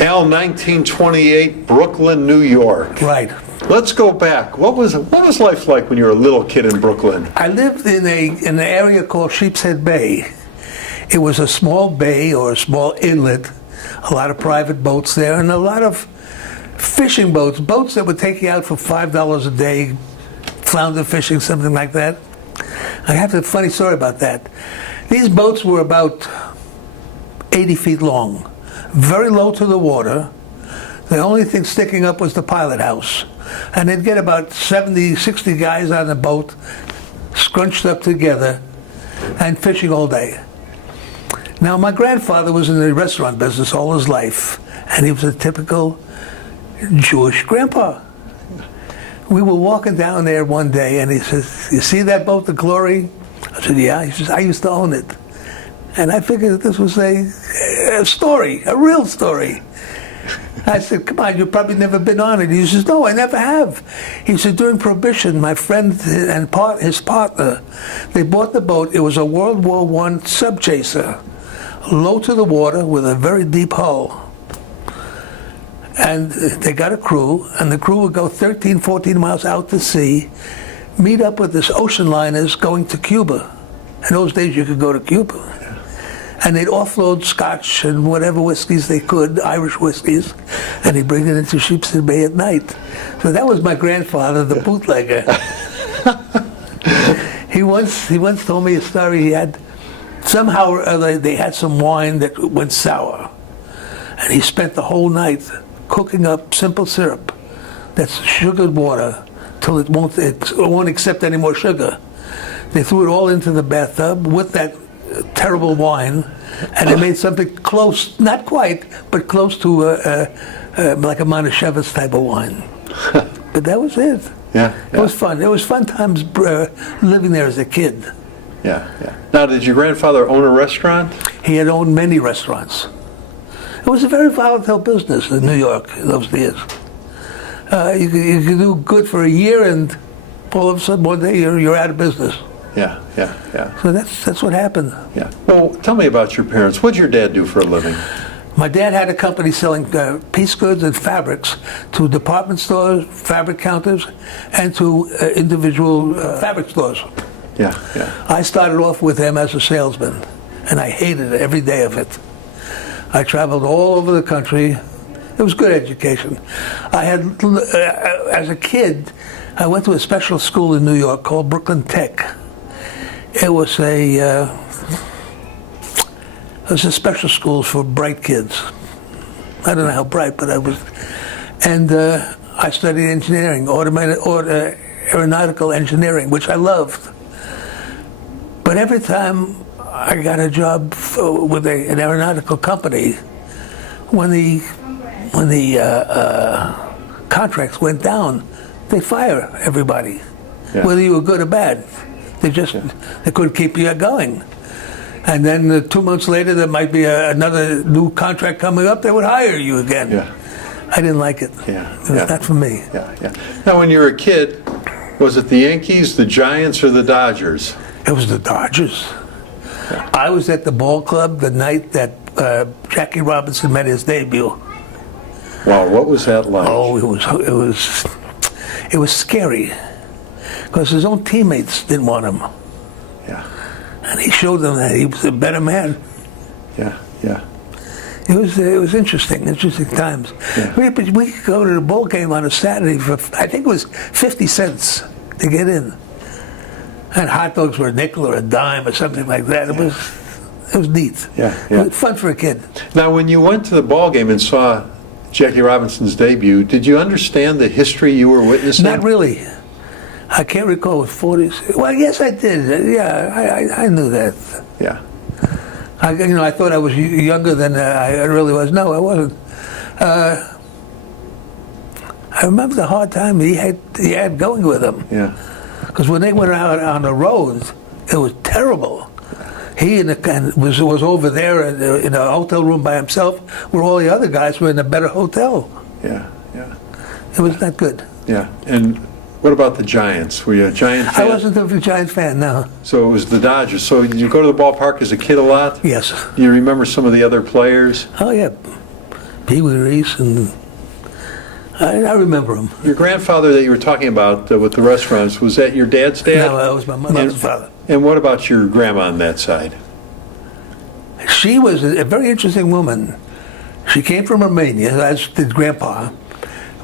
Al, 1928, Brooklyn, New York. Right. Let's go back. What was life like when you were a little kid in Brooklyn? I lived in an area called Sheepshead Bay. It was a small bay or a small inlet, a lot of private boats there, and a lot of fishing boats that would take you out for $5 a day, flounder fishing, something like that. I have a funny story about that. These boats were about 80 feet long, very low to the water. The only thing sticking up was the pilot house. And they'd get about 70, 60 guys on the boat, scrunched up together, and fishing all day. Now, my grandfather was in the restaurant business all his life, and he was a typical Jewish grandpa. We were walking down there one day, and he says, "You see that boat, the Glory?" I said, "Yeah." He says, "I used to own it." And I figured that this was a story, a real story. I said, "Come on, you've probably never been on it." He says, "No, I never have." He said, "During Prohibition, my friend and his partner, they bought the boat. It was a World War I subchaser, low to the water with a very deep hull. And they got a crew, and the crew would go 13, 14 miles out to sea, meet up with this ocean liners going to Cuba. In those days, you could go to Cuba. And they'd offload scotch and whatever whiskeys they could, Irish whiskeys, and he'd bring it into Sheepshead Bay at night. So that was my grandfather, the bootlegger. He once told me a story. He had, somehow or other, they had some wine that went sour. And he spent the whole night cooking up simple syrup that's sugared water till it won't accept any more sugar. They threw it all into the bathtub with that terrible wine, and they made something close, not quite, but close to like a Manischewitz type of wine. But that was it. Yeah, It was fun. It was fun times living there as a kid. Yeah. Now, did your grandfather own a restaurant? He had owned many restaurants. It was a very volatile business in New York in those days. You could do good for a year, and all of a sudden one day you're out of business. Yeah. So that's what happened. Yeah. Well, tell me about your parents. What did your dad do for a living? My dad had a company selling piece goods and fabrics to department stores, fabric counters, and to individual fabric stores. Yeah. I started off with him as a salesman, and I hated every day of it. I traveled all over the country. It was good education. I had, as a kid, I went to a special school in New York called Brooklyn Tech. It was a special school for bright kids. I don't know how bright, but I was. And I studied engineering, aeronautical engineering, which I loved. But every time I got a job with an aeronautical company, when the contracts went down, they fire everybody, whether you were good or bad. They couldn't keep you going. And then 2 months later, there might be another new contract coming up. They would hire you again. Yeah. I didn't like it. It was not for me. Yeah. Now, when you were a kid, was it the Yankees, the Giants, or the Dodgers? It was the Dodgers. I was at the ball club the night that Jackie Robinson made his debut. Wow, what was that like? Oh, it was scary because his own teammates didn't want him. Yeah. And he showed them that he was a better man. Yeah. It was interesting times. Yeah. We could go to the ball game on a Saturday for, I think it was 50 cents to get in. And hot dogs were a nickel or a dime or something like that. It was neat. Yeah. It was fun for a kid. Now, when you went to the ball game and saw Jackie Robinson's debut, did you understand the history you were witnessing? Not really. I can't recall what 40s. Well, yes, I did. Yeah, I knew that. Yeah. I thought I was younger than I really was. No, I wasn't. I remember the hard time he had going with him. Yeah. Because when they went out on the road, it was terrible. He was over there in a hotel room by himself, where all the other guys were in a better hotel. Yeah. It was not good. Yeah. And what about the Giants? Were you a Giant fan? I wasn't a Giant fan, no. So it was the Dodgers. So did you go to the ballpark as a kid a lot? Yes. Do you remember some of the other players? Oh, yeah. Pee Wee Reese, and I remember him. Your grandfather that you were talking about with the restaurants, was that your dad's dad? No, that was my mother's father. And what about your grandma on that side? She was a very interesting woman. She came from Romania, as did Grandpa.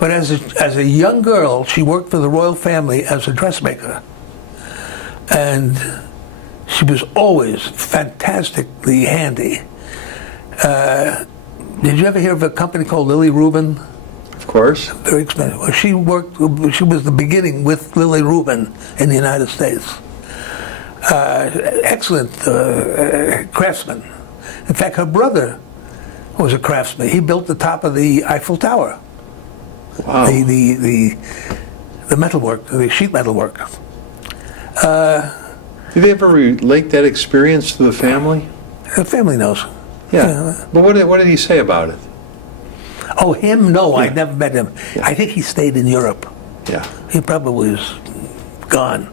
But as a young girl, she worked for the royal family as a dressmaker. And she was always fantastically handy. Did you ever hear of a company called Lily Rubin? Of course. Very expensive. Well, she was the beginning with Lily Rubin in the United States. Excellent craftsman. In fact, her brother was a craftsman. He built the top of the Eiffel Tower. Wow. The metalwork, the sheet metalwork. Did they ever relate that experience to the family? The family knows. Yeah. But what did he say about it? Oh, him? No, Yeah. I've never met him. Yeah. I think he stayed in Europe. Yeah. He probably was gone.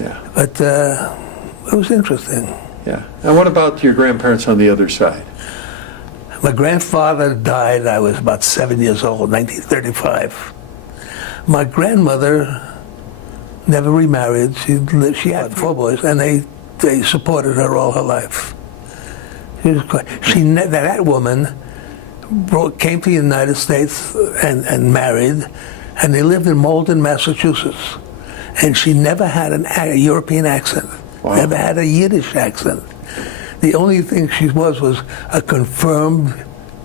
Yeah. But it was interesting. Yeah. And what about your grandparents on the other side? My grandfather died, I was about 7 years old, 1935. My grandmother never remarried. She had 4 boys, and they supported her all her life. That woman came to the United States and married, and they lived in Malden, Massachusetts. And she never had a European accent, Wow. never had a Yiddish accent. The only thing she was a confirmed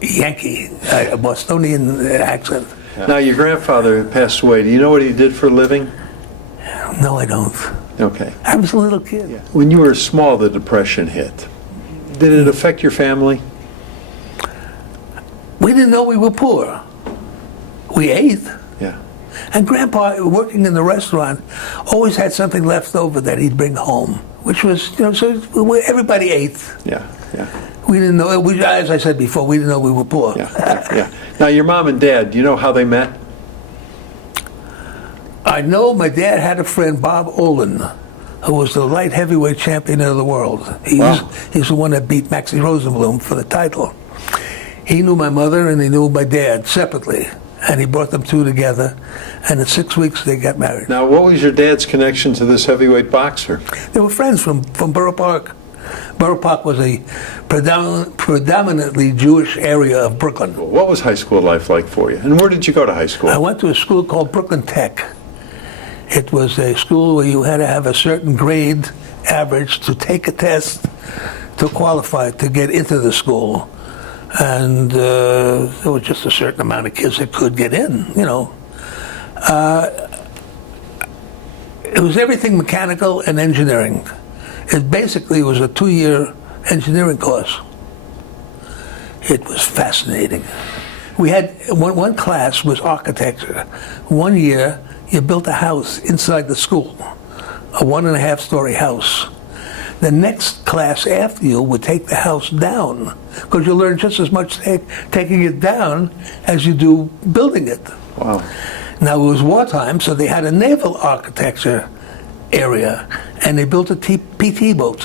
Yankee, a Bostonian accent. Now, your grandfather passed away. Do you know what he did for a living? No, I don't. Okay. I was a little kid. When you were small, the Depression hit. Did it affect your family? We didn't know we were poor. We ate. Yeah. And Grandpa, working in the restaurant, always had something left over that he'd bring home, which was, so everybody ate. Yeah. Yeah. We didn't know, as I said before, we didn't know we were poor. Yeah. Now, your mom and dad, do you know how they met? I know my dad had a friend, Bob Olin, who was the light heavyweight champion of the world. He's the one that beat Maxie Rosenblum for the title. He knew my mother and he knew my dad separately, and he brought them two together, and in 6 weeks they got married. Now, what was your dad's connection to this heavyweight boxer? They were friends from Borough Park. Borough Park was a predominantly Jewish area of Brooklyn. What was high school life like for you? And where did you go to high school? I went to a school called Brooklyn Tech. It was a school where you had to have a certain grade average to take a test to qualify to get into the school. And there was just a certain amount of kids that could get in, It was everything mechanical and engineering. It basically was a 2-year engineering course. It was fascinating. We had, one class was architecture. 1 year, you built a house inside the school, a 1.5-story house. The next class after you would take the house down, because you learn just as much taking it down as you do building it. Wow. Now, it was wartime, so they had a naval architecture area, and they built a PT boat,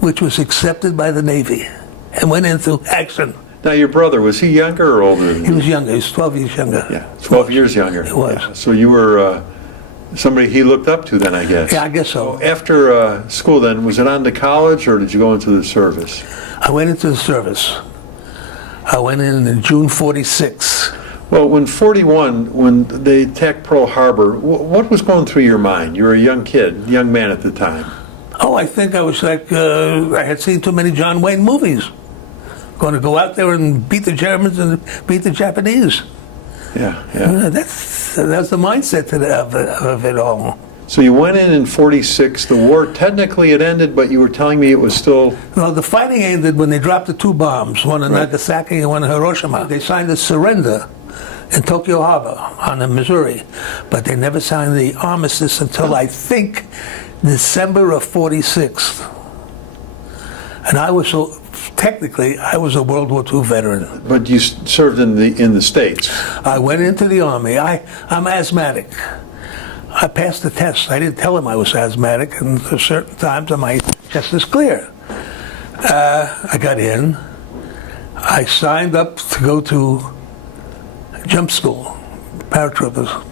which was accepted by the Navy and went into action. Now, your brother, was he younger or older than you? He was younger. He was 12 years younger. Yeah, 12 years younger. He was. Yeah. So you were somebody he looked up to then, I guess. Yeah, I guess so. After school then, was it on to college or did you go into the service? I went into the service. I went in June 46. Well, when they attacked Pearl Harbor, what was going through your mind? You were a young man at the time. Oh, I think I was like, I had seen too many John Wayne movies. Going to go out there and beat the Germans and beat the Japanese. Yeah. That's the mindset of it all. So you went in 46. The war, technically it ended, but you were telling me it was still... Well, the fighting ended when they dropped the 2 bombs, one in Nagasaki and one in Hiroshima. They signed a surrender in Tokyo Harbor on the Missouri, but they never signed the armistice until, I think, December of 46. And technically, I was a World War II veteran. But you served in the States. I went into the Army. I'm asthmatic. I passed the test. I didn't tell him I was asthmatic, and at certain times my chest is clear. I got in. I signed up to go to jump school, paratroopers.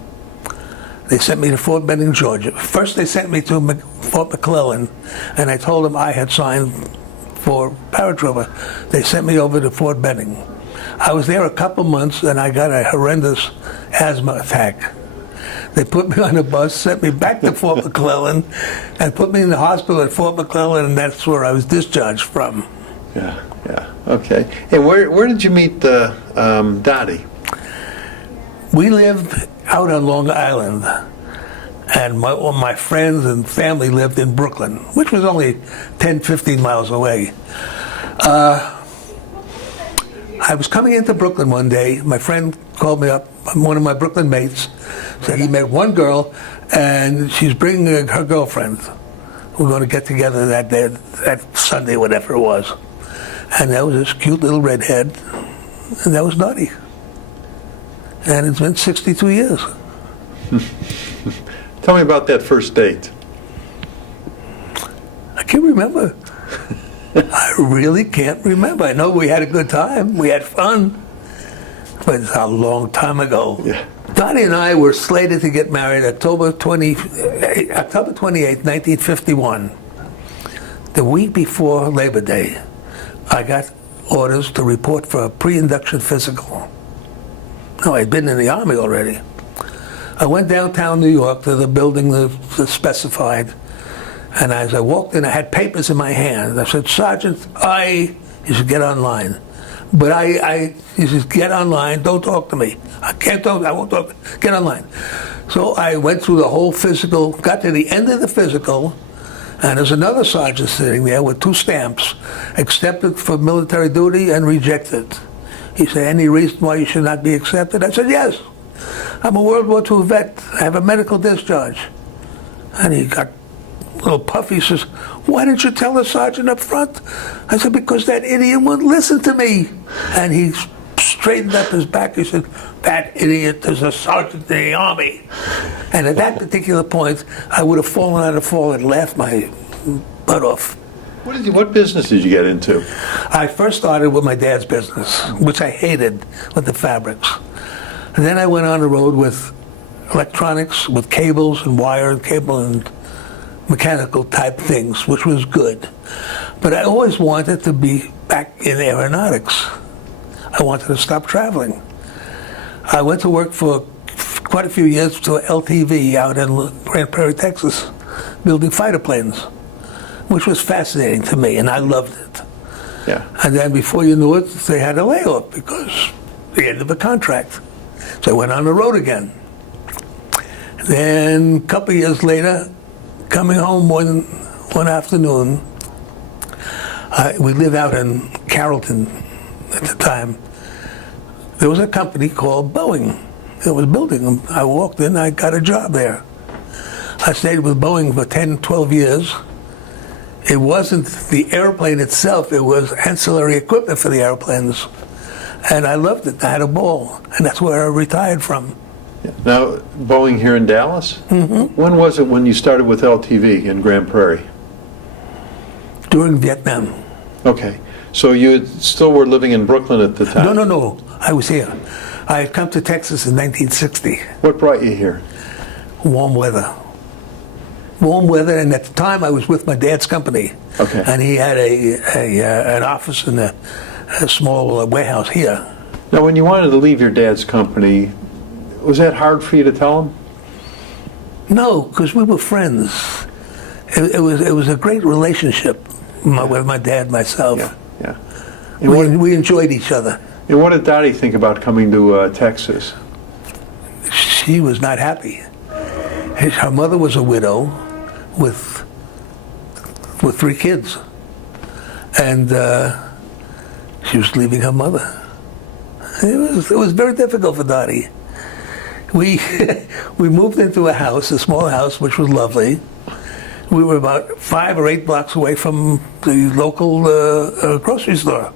They sent me to Fort Benning, Georgia. First they sent me to Fort McClellan, and I told them I had signed for paratrooper. They sent me over to Fort Benning. I was there a couple months, and I got a horrendous asthma attack. They put me on a bus, sent me back to Fort McClellan, and put me in the hospital at Fort McClellan, and that's where I was discharged from. Yeah, okay. And where did you meet Dottie? We lived out on Long Island, and my friends and family lived in Brooklyn, which was only 10, 15 miles away. I was coming into Brooklyn one day. My friend called me up, one of my Brooklyn mates, said he met one girl, and she's bringing her girlfriend. We're going to get together that day, that Sunday, whatever it was. And that was this cute little redhead, and that was Dottie. And it's been 62 years. Tell me about that first date. I can't remember. I really can't remember. I know we had a good time. We had fun. But it's a long time ago. Yeah. Dottie and I were slated to get married October 28, 1951. The week before Labor Day, I got orders to report for a pre-induction physical. No, I'd been in the Army already. I went downtown New York to the building that's specified, and as I walked in, I had papers in my hand. I said, "Sergeant, you should get online." But he says, "Get online, don't talk to me. I can't talk, I won't talk, get online." So I went through the whole physical, got to the end of the physical, and there's another sergeant sitting there with 2 stamps, accepted for military duty and rejected. He said, "Any reason why you should not be accepted?" I said, "Yes. I'm a World War II vet. I have a medical discharge." And he got a little puffy. He says, "Why didn't you tell the sergeant up front?" I said, "Because that idiot wouldn't listen to me." And he straightened up his back. He said, "That idiot is a sergeant in the Army." And at that particular point, I would have fallen out of fall and laughed my butt off. What business did you get into? I first started with my dad's business, which I hated, with the fabrics. And then I went on the road with electronics, with cables and wire and cable and mechanical type things, which was good. But I always wanted to be back in aeronautics. I wanted to stop traveling. I went to work for quite a few years to LTV out in Grand Prairie, Texas, building fighter planes, which was fascinating to me, and I loved it. Yeah. And then before you knew it, they had a layoff because the end of the contract. So I went on the road again. Then a couple of years later, coming home one afternoon, we lived out in Carrollton at the time. There was a company called Boeing that was building them. I walked in, I got a job there. I stayed with Boeing for 10, 12 years. It wasn't the airplane itself, it was ancillary equipment for the airplanes. And I loved it. I had a ball, and that's where I retired from. Now, Boeing here in Dallas? Mm-hmm. When was it when you started with LTV in Grand Prairie? During Vietnam. Okay. So you still were living in Brooklyn at the time? No. I was here. I had come to Texas in 1960. What brought you here? Warm weather. Warm weather, and at the time I was with my dad's company. Okay. And he had an office in a small warehouse here. Now, when you wanted to leave your dad's company, was that hard for you to tell him? No, because we were friends. It was a great relationship with my dad and myself. Yeah. We enjoyed each other. And what did Dottie think about coming to Texas? She was not happy. Her mother was a widow with 3 kids, and she was leaving her mother. It was very difficult for Dottie. We moved into a small house, which was lovely. We were about 5 or 8 blocks away from the local grocery store.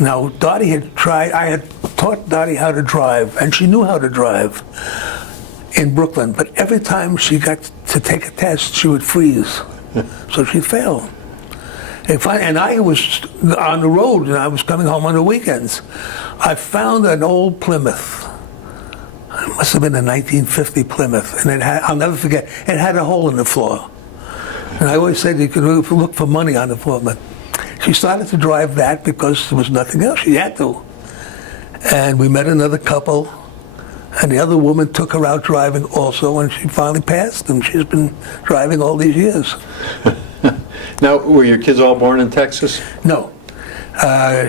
Now, Dottie I had taught Dottie how to drive, and she knew how to drive in Brooklyn, but every time she got to take a test, she would freeze. So she'd fail. And I was on the road, and I was coming home on the weekends. I found an old Plymouth. It must have been a 1950 Plymouth, and I'll never forget, it had a hole in the floor. And I always said you could look for money on the floor, but she started to drive that because there was nothing else. She had to. And we met another couple, and the other woman took her out driving also, and she finally passed, and she's been driving all these years. Now, were your kids all born in Texas? No.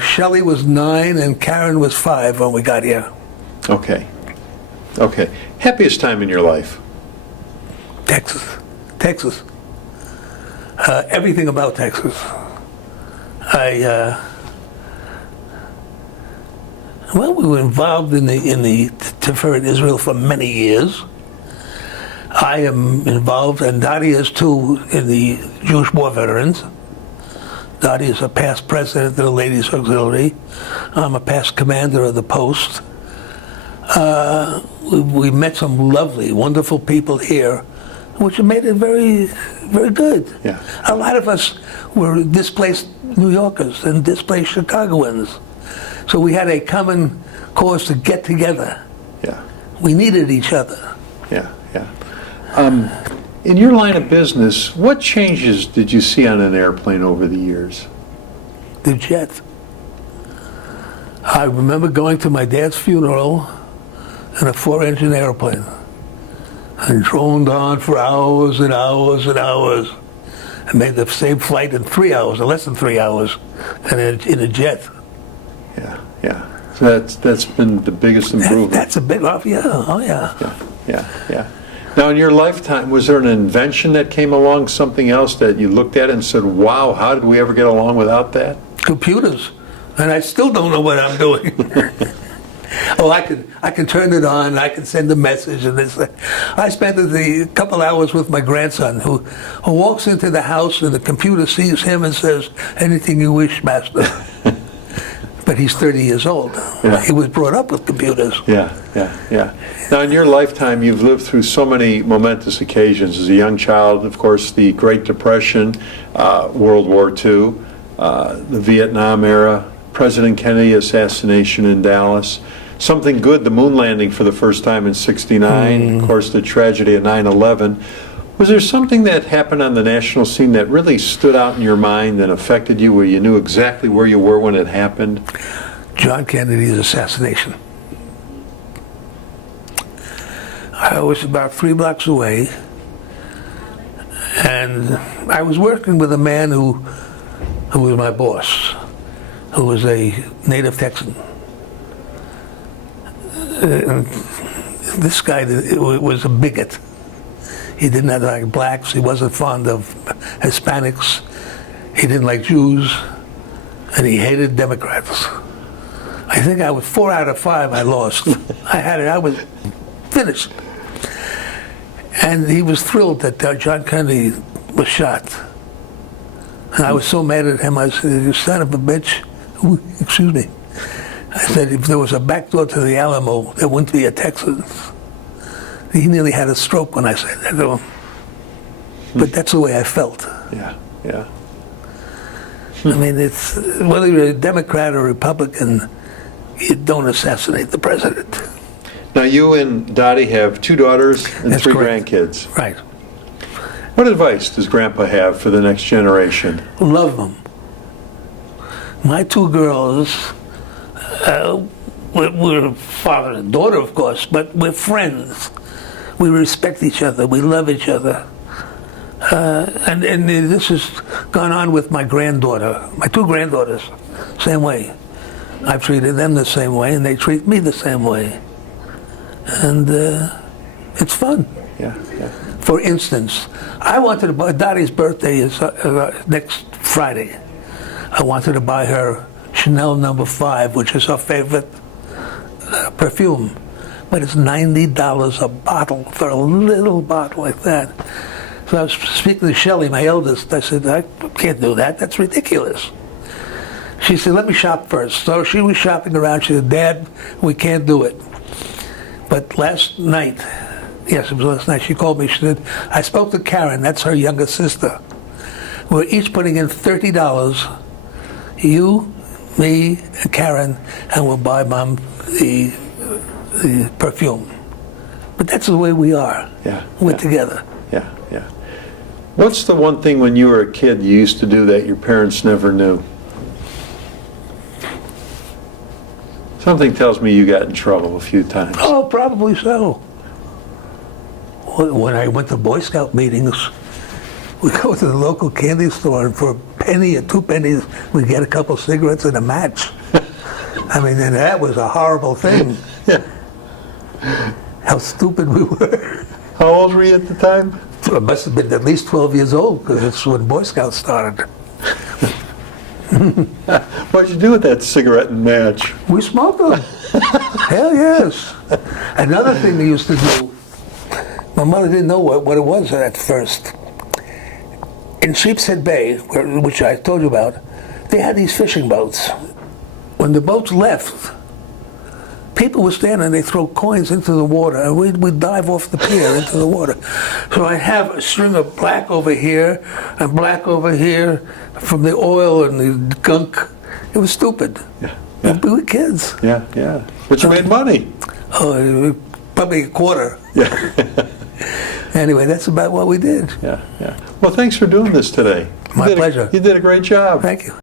Shelley was 9 and Karen was 5 when we got here. Okay. Okay. Happiest time in your life? Texas. Everything about Texas. Well, we were involved in the Tiferet Israel for many years. I am involved, and Dottie is too, in the Jewish War Veterans. Dottie is a past president of the Ladies Auxiliary. I'm a past commander of the post. We met some lovely, wonderful people here, which made it very, very good. Yeah. A lot of us were displaced New Yorkers and displaced Chicagoans. So we had a common cause to get together. Yeah. We needed each other. Yeah, yeah. In your line of business, what changes did you see on an airplane over the years? The jet. I remember going to my dad's funeral in a 4-engine airplane. And droned on for hours and hours and hours. And made the same flight in 3 hours, or less than 3 hours, and in a jet. Yeah, yeah. So that's been the biggest improvement. That's a big off, yeah. Oh, yeah. Yeah. Now, in your lifetime, was there an invention that came along, something else that you looked at and said, wow, how did we ever get along without that? Computers. And I still don't know what I'm doing. Oh, I can turn it on, I can send a message and this. I spent a couple hours with my grandson who walks into the house and the computer sees him and says, anything you wish, master. But he's 30 years old. Yeah. He was brought up with computers. Yeah. Now, in your lifetime, you've lived through so many momentous occasions. As a young child, of course, the Great Depression, World War II, the Vietnam era, President Kennedy assassination in Dallas. Something good, the moon landing for the first time in '69. Of course, the tragedy of 9/11. Was there something that happened on the national scene that really stood out in your mind and affected you, where you knew exactly where you were when it happened? John Kennedy's assassination. I was about 3 blocks away, and I was working with a man who was my boss, who was a native Texan. This guy was a bigot. He didn't like blacks. He wasn't fond of Hispanics. He didn't like Jews, and he hated Democrats. I think I was 4 out of 5. I lost. I was finished. And he was thrilled that John Kennedy was shot. And I was so mad at him. I said, "You son of a bitch." Excuse me. I said, if there was a back door to the Alamo, there wouldn't be a Texan. He nearly had a stroke when I said that to him. But that's the way I felt. Yeah. I mean, it's whether you're a Democrat or Republican, you don't assassinate the president. Now, you and Dottie have 2 daughters and That's 3 correct. grandkids. Right. What advice does Grandpa have for the next generation? Love them. My 2 girls, we're father and daughter, of course, but we're friends. We respect each other. We love each other. And this has gone on with my granddaughter, my 2 granddaughters, same way. I've treated them the same way, and they treat me the same way. And it's fun. Yeah. For instance, I wanted to buy, Dottie's birthday is next Friday. I wanted to buy her Chanel No. 5, which is her favorite perfume. But it's $90 a bottle for a little bottle like that. So I was speaking to Shelley, my eldest. I said, I can't do that. That's ridiculous. She said, let me shop first. So she was shopping around. She said, Dad, we can't do it. But last night, yes, it was last night, she called me. She said, I spoke to Karen. That's her younger sister. we're each putting in $30. You, me, and Karen, and we'll buy Mom the perfume. But that's the way we are. Yeah. We're yeah. together. Yeah, yeah. What's the one thing when you were a kid you used to do that your parents never knew? Something tells me you got in trouble a few times. Oh, probably so. When I went to Boy Scout meetings, we'd go to the local candy store, and for a penny or 2 pennies, we'd get a couple cigarettes and a match. I mean, and that was a horrible thing. Yeah. How stupid we were. How old were you at the time? I must have been at least 12 years old, because that's when Boy Scouts started. What'd you do with that cigarette and match? We smoked them. Hell yes. Another thing they used to do, my mother didn't know what it was at first. In Sheepshead Bay, which I told you about, they had these fishing boats. When the boats left, people would stand and they throw coins into the water, and we'd dive off the pier into the water. So I'd have a string of black over here and black over here from the oil and the gunk. It was stupid. Yeah. We were kids. Yeah, yeah. But you made money. Oh, probably a quarter. Yeah. Anyway, that's about what we did. Yeah, yeah. Well, thanks for doing this today. My pleasure. You did a great job. Thank you.